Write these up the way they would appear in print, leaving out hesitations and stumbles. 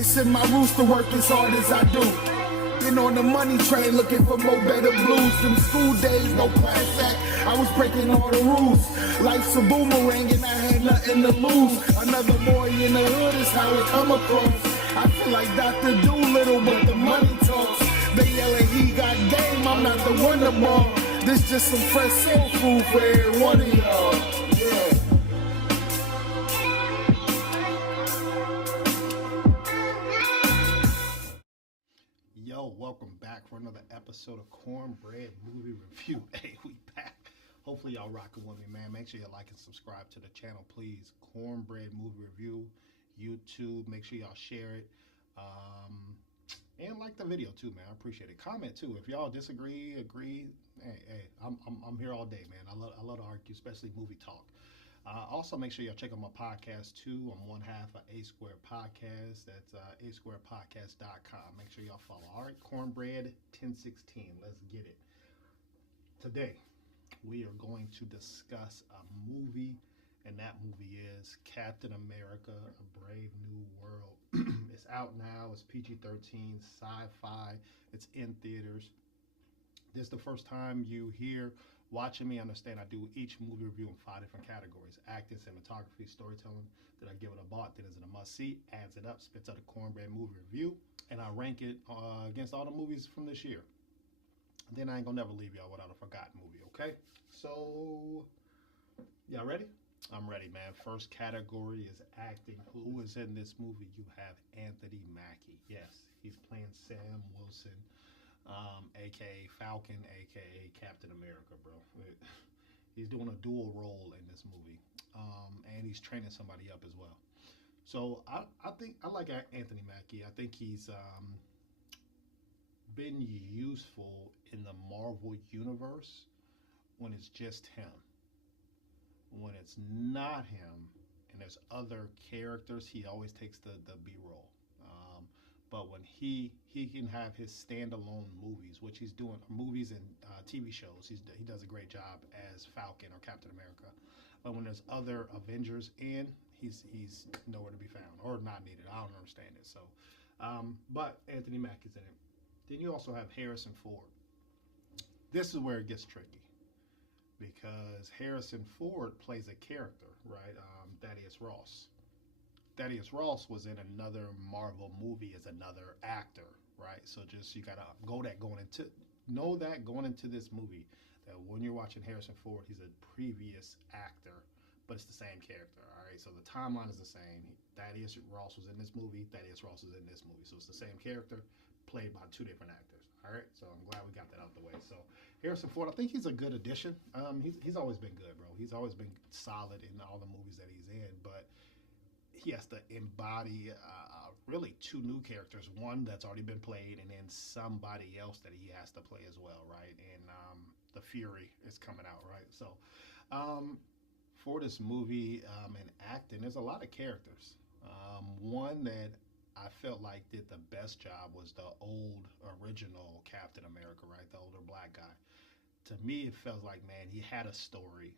It's in my roots to work as hard as I do. Been on the money train looking for more better blues. Them school days, no class act, I was breaking all the rules. Life's a boomerang and I had nothing to lose. Another boy in the hood is how it come across. I feel like Dr. Doolittle, but the money talks. They yelling he got game, I'm not the wonder ball. This just some fresh soul food for every one of y'all. Yeah. Yo, welcome back for another episode of Cornbread Movie Review. Hey, we back. Hopefully y'all rocking with me, man. Make sure you like and subscribe to the channel, please. Cornbread Movie Review, YouTube. Make sure y'all share it. And like the video too, man. I appreciate it. Comment too. If y'all disagree, agree, hey, I'm here all day, man. I love to argue, especially movie talk. Also, make sure y'all check out my podcast too. I'm one half of A Square Podcast. That's asquarepodcast.com. Make sure y'all follow. All right, Cornbread 1016. Let's get it. Today, we are going to discuss a movie, and that movie is Captain America: A Brave New World. It's out now. It's PG-13, sci-fi. It's in theaters. This is the first time you hear watching me. Understand I do each movie review in 5 different categories: acting, cinematography, storytelling. Then I give it a bought. Then is it a must-see? Adds it up, spits out a Cornbread movie review, and I rank it against all the movies from this year. Then I ain't gonna never leave y'all without a forgotten movie. Okay? So, y'all ready? I'm ready, man. First category is acting. Who is in this movie? You have Anthony Mackie. Yes, he's playing Sam Wilson, aka Falcon, aka Captain America, bro. He's doing a dual role in this movie, and he's training somebody up as well. So I think I like Anthony Mackie. I think he's been useful in the Marvel universe when it's just him. When it's not him and there's other characters, he always takes the B-roll. But when he can have his standalone movies, which he's doing, movies and TV shows, he does a great job as Falcon or Captain America. But when there's other Avengers in, he's nowhere to be found or not needed. I don't understand it. So, but Anthony Mackie's in it. Then you also have Harrison Ford. This is where it gets tricky, because Harrison Ford plays a character, right? Thaddeus Ross. Thaddeus Ross was in another Marvel movie as another actor, right? So just you gotta know that going into this movie, that when you're watching Harrison Ford, he's a previous actor, but it's the same character, all right? So the timeline is the same. Thaddeus Ross was in this movie. Thaddeus Ross was in this movie. So it's the same character played by 2 different actors. All right, so I'm glad we got that out of the way. So Harrison Ford, I think he's a good addition. He's always been good, bro. He's always been solid in all the movies that he's in, but he has to embody really 2 new characters. One that's already been played, and then somebody else that he has to play as well, right? And The Fury is coming out, right? So for this movie and acting, there's a lot of characters. One that I felt like did the best job was the old original Captain America, right? The older black guy. To me, it felt like, man, he had a story.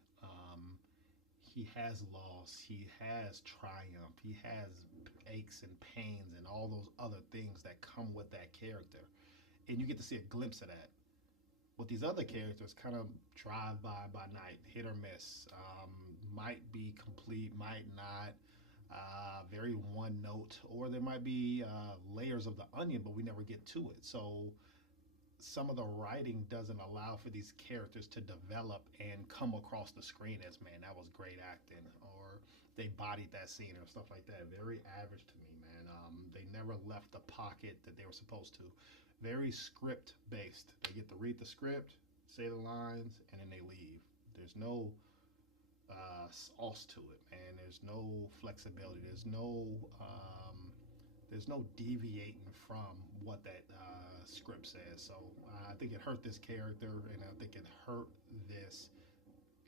He has loss. He has triumph. He has aches and pains and all those other things that come with that character. And you get to see a glimpse of that. With these other characters, kind of drive by night, hit or miss. Might be complete, might not. Very one note, or there might be layers of the onion, but we never get to it. So some of the writing doesn't allow for these characters to develop and come across the screen as, man, that was great acting, or they bodied that scene or stuff like that. Very average to me, man. They never left the pocket that they were supposed to. Very script based. They get to read the script, say the lines, and then they leave. There's no sauce to it, man. There's no flexibility. There's no deviating from what that script says. So I think it hurt this character, and I think it hurt this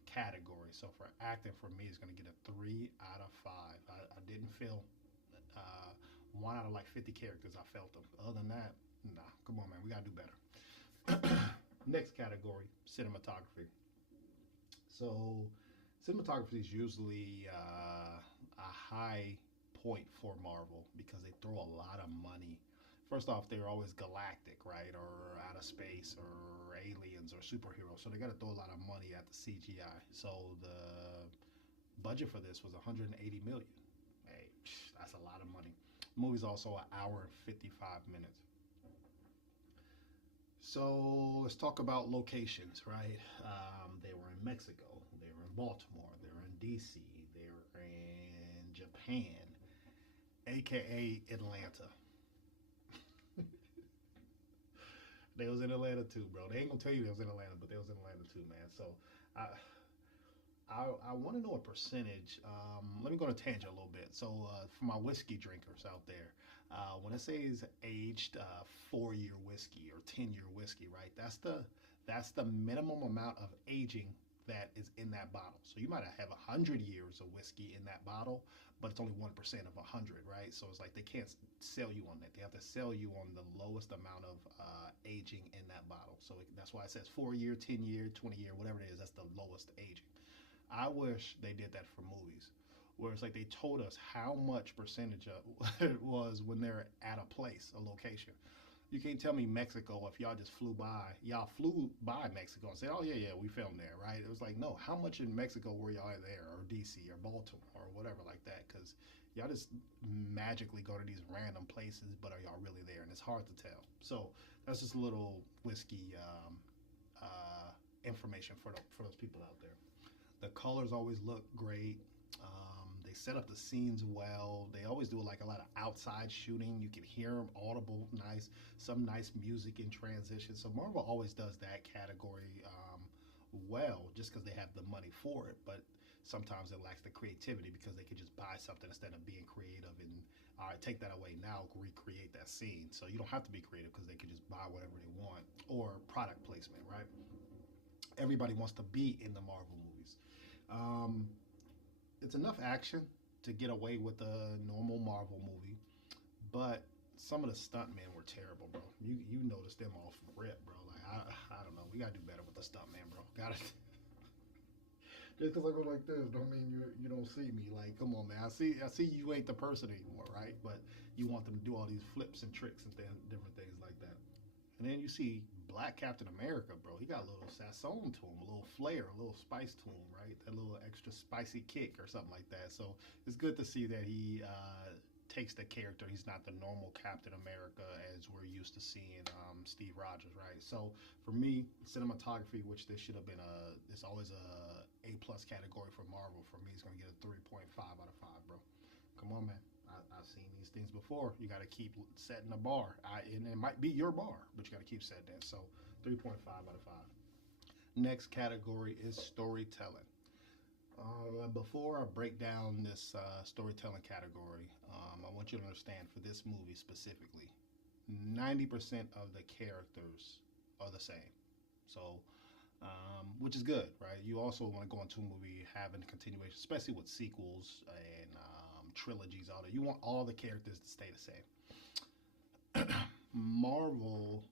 category. So for acting, for me, it's going to get a 3 out of 5. I didn't feel 1 out of like 50 characters. I felt them. Other than that, nah. Come on, man. We got to do better. Next category, cinematography. So cinematography is usually a high point for Marvel because they throw a lot of money. First off, they're always galactic, right, or out of space, or aliens, or superheroes. So they got to throw a lot of money at the CGI. So the budget for this was 180 million. Hey, that's a lot of money. The movie's also an hour and 55 minutes. So let's talk about locations, right? They were in Mexico, they were in Baltimore, they were in DC, they were in Japan, aka Atlanta. They was in Atlanta too, bro. They ain't gonna tell you they was in Atlanta, but they was in Atlanta too, man. So I I want to know a percentage. Let me go on a tangent a little bit. So for my whiskey drinkers out there, when it says aged 4-year whiskey or 10-year whiskey, right? That's the minimum amount of aging that is in that bottle. So you might have 100 years of whiskey in that bottle, but it's only 1% of 100, right? So it's like they can't sell you on that. They have to sell you on the lowest amount of aging in that bottle. So that's why it says 4-year, 10-year, 20-year, whatever it is. That's the lowest aging. I wish they did that for movies, where it's like they told us how much percentage of it was when they're at a place, a location. You can't tell me Mexico if y'all flew by Mexico and said, oh, yeah, we filmed there, right? It was like, no, how much in Mexico were y'all there, or DC, or Baltimore, or whatever like that? Because y'all just magically go to these random places, but are y'all really there? And it's hard to tell. So that's just a little whiskey information for those people out there. The colors always look great. They set up the scenes well. They always do like a lot of outside shooting. You can hear them audible, nice, some nice music in transition. So Marvel always does that category well, just because they have the money for it. But sometimes it lacks the creativity because they could just buy something instead of being creative and all right, take that away now, recreate that scene. So you don't have to be creative because they could just buy whatever they want, or product placement, right? Everybody wants to be in the Marvel movies. It's enough action to get away with a normal Marvel movie, but some of the stuntmen were terrible, bro. You noticed them off rip, bro. Like I don't know. We gotta do better with the stuntman, bro. Gotta. Just because I go like this don't mean you don't see me. Like, come on, man. I see you ain't the person anymore, right? But you want them to do all these flips and tricks and different things like that. And then you see Black Captain America, bro. He got a little sazon to him, a little flair, a little spice to him, right? That little extra spicy kick or something like that. So it's good to see that he takes the character. He's not the normal Captain America as we're used to seeing Steve Rogers, right? So for me, cinematography, which this should have been it's always a plus category for Marvel. For me, it's going to get a 3.5 out of 5, bro. Come on, man. I've seen these things before. You got to keep setting the bar. And it might be your bar, but you got to keep setting it. So 3.5 out of 5. Next category is storytelling. Before I break down this storytelling category, I want you to understand for this movie specifically, 90% of the characters are the same. So, which is good, right? You also want to go into a movie having a continuation, especially with sequels and trilogies, all that. You want all the characters to stay the same. Marvel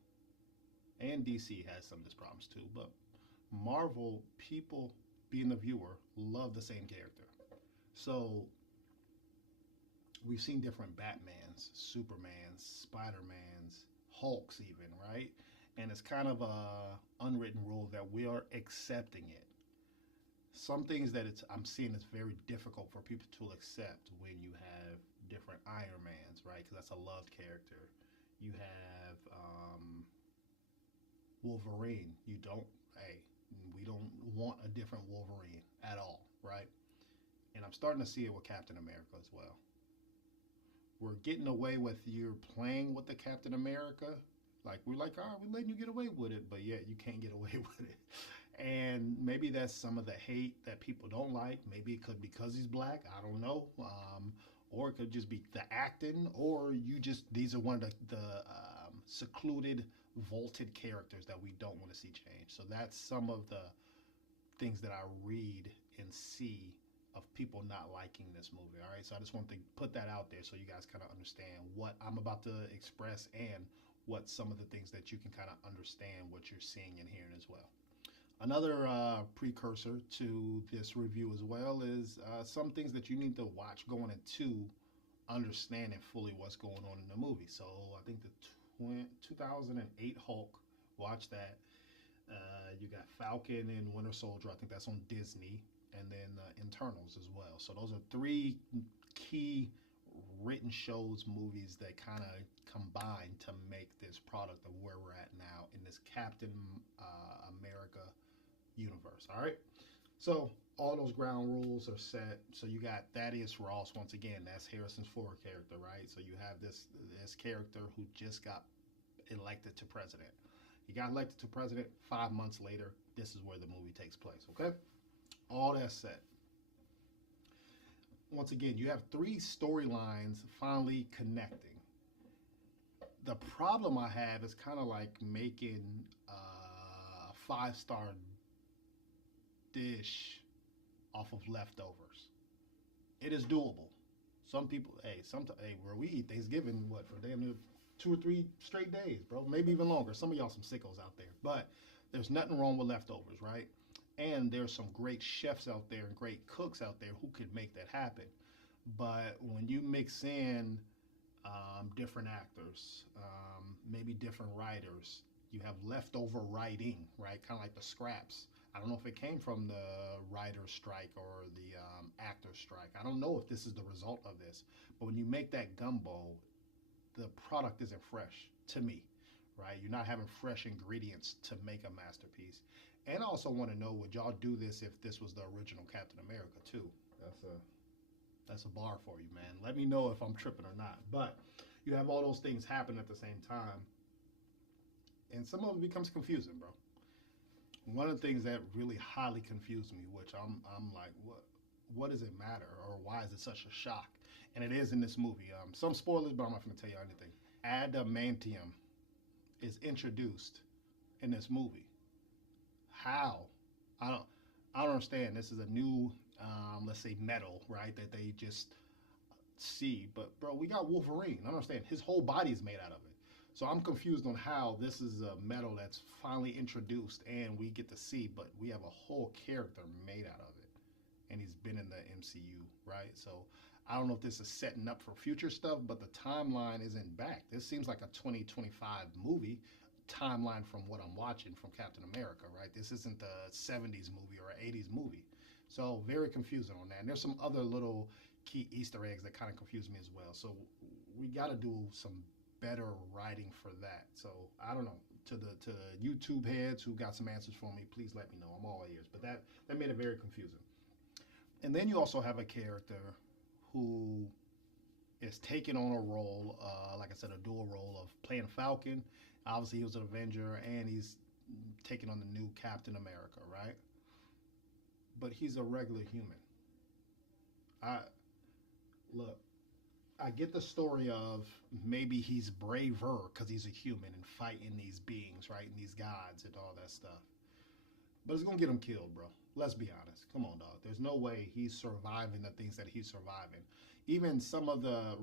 and DC has some of these problems too, but Marvel people, being the viewer, love the same character. So we've seen different Batmans, Supermans, Spider-Mans, Hulks even, right? And it's kind of a unwritten rule that we are accepting it. Some things that I'm seeing is very difficult for people to accept when you have different Iron Mans, right? Because that's a loved character. You have Wolverine. We don't want a different Wolverine at all, right? And I'm starting to see it with Captain America as well. We're getting away with you playing with the Captain America. Like, we're like, all right, we're letting you get away with it, but yet you can't get away with it. And maybe that's some of the hate that people don't like. Maybe it could be because he's black. I don't know. Or it could just be the acting, or these are one of the secluded, vaulted characters that we don't want to see change. So that's some of the things that I read and see of people not liking this movie. All right. So I just want to put that out there so you guys kind of understand what I'm about to express and what some of the things that you can kind of understand what you're seeing and hearing as well. Another precursor to this review as well is some things that you need to watch going into understanding fully what's going on in the movie. So I think the 2008 Hulk, watch that. You got Falcon and Winter Soldier. I think that's on Disney, and then Internals as well. So those are three key written shows, movies that kind of combine to make this product of where we're at now in this Captain America universe. All right. So all those ground rules are set. So you got Thaddeus Ross once again. That's Harrison's Ford character, right? So you have this character who just got elected to president. He got elected to president 5 months later. This is where the movie takes place. Okay, all that set. Once again, you have three storylines finally connecting. The problem I have is kind of like making a 5-star dish off of leftovers. It is doable. Some people, where we eat Thanksgiving, what, for damn near 2 or 3 straight days, bro, maybe even longer. Some of y'all some sickos out there, but there's nothing wrong with leftovers, right? And there's some great chefs out there and great cooks out there who could make that happen. But when you mix in different actors, maybe different writers, you have leftover writing, right? Kind of like the scraps. I don't know if it came from the writer's strike or the actor's strike. I don't know if this is the result of this. But when you make that gumbo, the product isn't fresh to me, right? You're not having fresh ingredients to make a masterpiece. And I also want to know, would y'all do this if this was the original Captain America too? That's a bar for you, man. Let me know if I'm tripping or not. But you have all those things happen at the same time, and some of it becomes confusing, bro. One of the things that really highly confused me, which I'm like, what does it matter, or why is it such a shock? And it is in this movie. Some spoilers, but I'm not going to tell you anything. Adamantium is introduced in this movie. How? I don't understand. This is a new, let's say, metal, right? That they just see. But bro, we got Wolverine. I understand. His whole body is made out of it. So I'm confused on how this is a metal that's finally introduced and we get to see, but we have a whole character made out of it. And he's been in the MCU, right? So I don't know if this is setting up for future stuff, but the timeline isn't back. This seems like a 2025 movie timeline from what I'm watching from Captain America, right? This isn't the 70s movie or an 80s movie. So very confusing on that. And there's some other little key Easter eggs that kind of confuse me as well. So we got to do some better writing for that. So I don't know. To YouTube heads who got some answers for me, please let me know. I'm all ears. But that made it very confusing. And then you also have a character who is taking on a role, like I said, a dual role of playing Falcon. Obviously, he was an Avenger, and he's taking on the new Captain America, right? But he's a regular human. I get the story of maybe he's braver because he's a human and fighting these beings, right, and these gods and all that stuff. But it's gonna get him killed, bro. Let's be honest. Come on, dog. There's no way he's surviving the things that he's surviving. Even some of the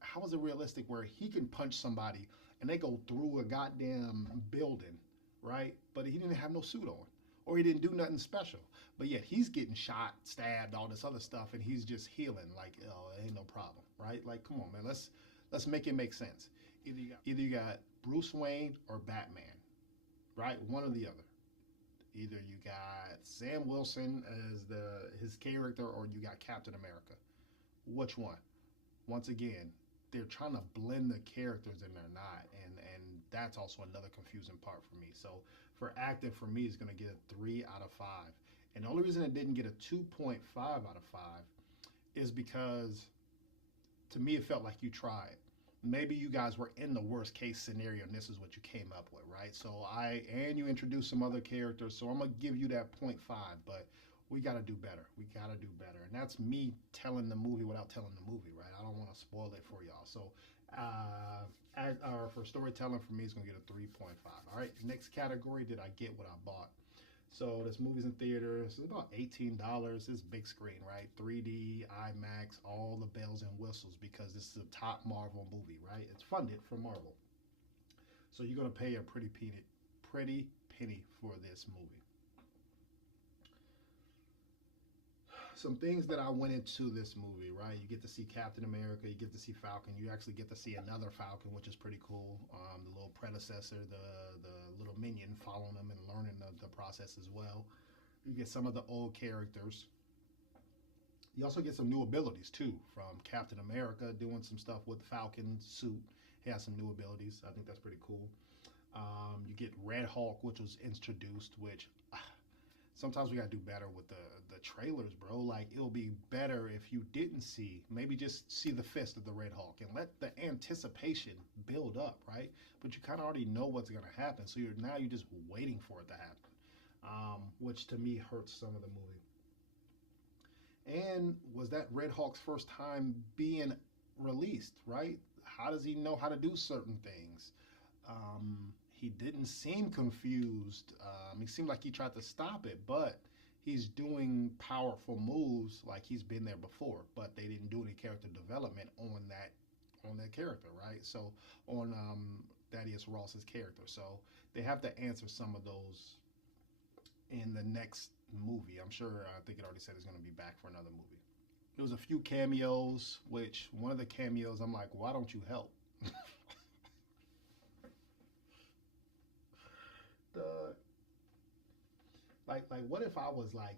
how is it realistic where he can punch somebody and they go through a goddamn building, right? But he didn't have no suit on, or he didn't do nothing special. But yet he's getting shot, stabbed, all this other stuff, and he's just healing like, oh, it ain't no problem, right? Like, come on, man. Let's make it make sense. Either you got Bruce Wayne or Batman, right? One or the other. Either you got Sam Wilson as his character, or you got Captain America. Which one? Once again, they're trying to blend the characters and they're not, and that's also another confusing part for me. So for acting, for me, it's going to get a 3 out of 5. And the only reason it didn't get a 2.5 out of 5 is because, to me, it felt like you tried. Maybe you guys were in the worst case scenario and this is what you came up with, right? So and you introduced some other characters, so I'm gonna give you that 0.5, but we gotta do better. We gotta do better. And that's me telling the movie without telling the movie, right? I don't wanna spoil it for y'all. So for storytelling, for me, it's gonna get a 3.5. All right, next category, did I get what I bought? So this movie's in theaters. It's about $18. It's big screen, right? 3D, IMAX, all the bells and whistles, because this is a top Marvel movie, right? It's funded from Marvel. So you're going to pay a pretty penny for this movie. some things that I went into this movie, right? You get to see Captain America, you get to see Falcon, you actually get to see another Falcon, which is pretty cool. The little predecessor, the little minion following him and learning the process as well. You get some of the old characters. You also get some new abilities too from Captain America doing some stuff with the Falcon suit. He has some new abilities. I think that's pretty cool. You get Red Hulk, which was introduced, which sometimes we gotta do better with the trailers, bro. Like it'll be better if you didn't see, maybe just see the fist of the Red Hulk and let the anticipation build up, right? But you kind of already know what's gonna happen, so you're just waiting for it to happen, which to me hurts some of the movie. And was that Red Hulk's first time being released, right? How does he know how to do certain things? He didn't seem confused. He seemed like he tried to stop it, but he's doing powerful moves like he's been there before. But they didn't do any character development on that character, right? So on Thaddeus Ross's character, so they have to answer some of those in the next movie. I'm sure. I think it already said it's going to be back for another movie. There was a few cameos, which one of the cameos I'm like, why don't you help? the like what if I was like,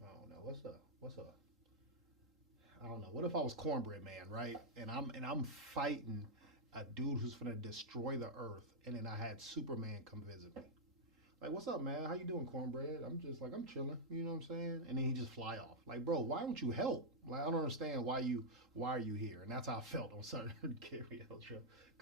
I don't know, I don't know, what if I was Cornbread Man, right? And I'm fighting a dude who's gonna destroy the earth, and then I had Superman come visit me. Like, what's up, man? How you doing, Cornbread? I'm just like, I'm chilling. You know what I'm saying? And then he just fly off. Like, bro, why don't you help? Like, I don't understand why are you here? And that's how I felt on certain cameos.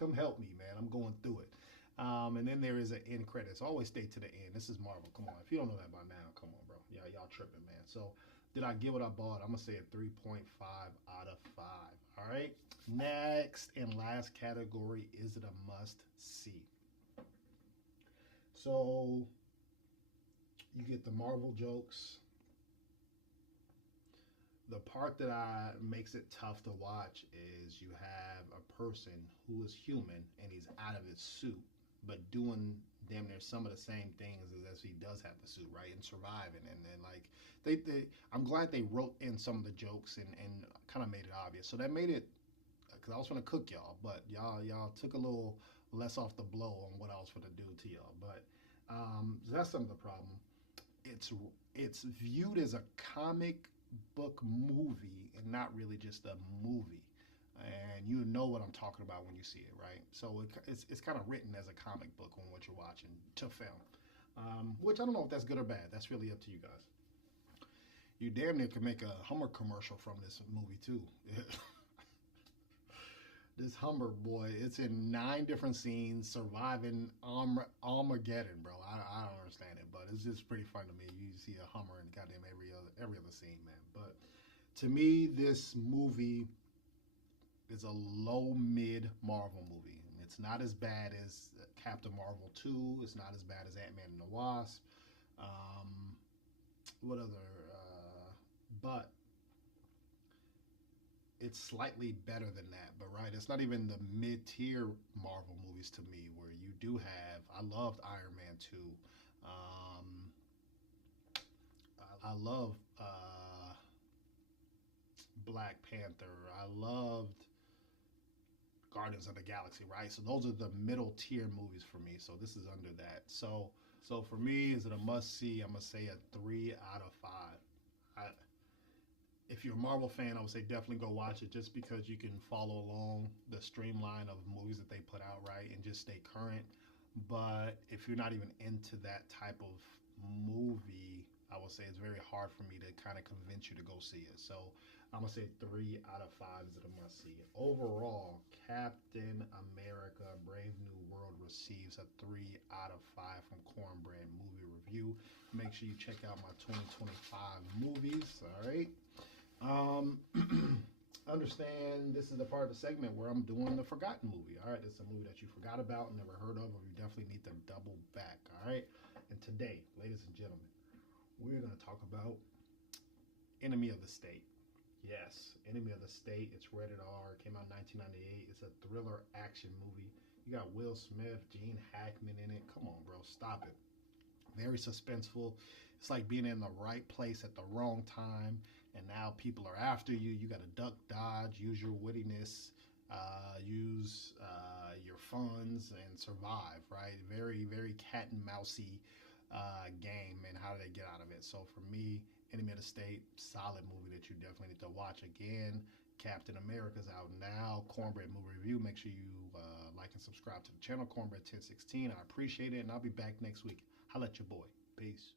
Come help me, man. I'm going through it. And then there is an end credits. Always stay to the end. This is Marvel. Come on. If you don't know that by now, come on, bro. Yeah, y'all tripping, man. So, did I get what I bought? I'm going to say a 3.5 out of 5. All right. Next and last category, is it a must see? So, you get the Marvel jokes. The part that makes it tough to watch is you have a person who is human and he's out of his suit, but doing damn near some of the same things as he does have the suit, right? And surviving. And then like I'm glad they wrote in some of the jokes and kind of made it obvious. So that made it, because I was going to cook y'all, but y'all took a little less off the blow on what I was going to do to y'all. But that's some of the problem. It's viewed as a comic book movie and not really just a movie, and you know what I'm talking about when you see it, right? So it's kind of written as a comic book on what you're watching to film, which I don't know if that's good or bad. That's really up to you guys. You damn near could make a Hummer commercial from this movie too. This Hummer boy, it's in 9 different scenes surviving Armageddon, bro. I don't understand it, but it's just pretty fun to me. You see a Hummer in goddamn every other scene, man. But to me, this movie is a low mid Marvel movie. It's not as bad as Captain Marvel 2. It's not as bad as Ant-Man and the Wasp. What other? But it's slightly better than that, but right, it's not even the mid-tier Marvel movies to me, where you do have, I loved Iron Man 2. I love Black Panther. I loved Guardians of the Galaxy, right? So those are the middle tier movies for me. So this is under that. So for me, is it a must see? I'm gonna say a 3 out of 5. If you're a Marvel fan, I would say definitely go watch it, just because you can follow along the streamline of movies that they put out, right, and just stay current. But if you're not even into that type of movie, I would say it's very hard for me to kind of convince you to go see it. So I'm going to say 3 out of 5 is a must see. Overall, Captain America Brave New World receives a 3 out of 5 from Cornbread Movie Review. Make sure you check out my 2025 movies, all right? Understand this is the part of the segment where I'm doing the forgotten movie. All right, it's a movie that you forgot about, never heard of, or you definitely need to double back. All right, and today, ladies and gentlemen, we're going to talk about Enemy of the State. Yes, Enemy of the State. It's rated R. It came out in 1998. It's a thriller action movie. You got Will Smith, Gene Hackman in it. Come on, bro, stop it. Very suspenseful. It's like being in the right place at the wrong time, and now people are after you. You got to duck, dodge, use your wittiness, use your funds, and survive. Right? Very, very cat and mousey game, and how do they get out of it? So for me, Enemy of the State, solid movie that you definitely need to watch again. Captain America's out now. Cornbread movie review. Make sure you like and subscribe to the channel. Cornbread 1016. I appreciate it, and I'll be back next week. Holla at your boy. Peace.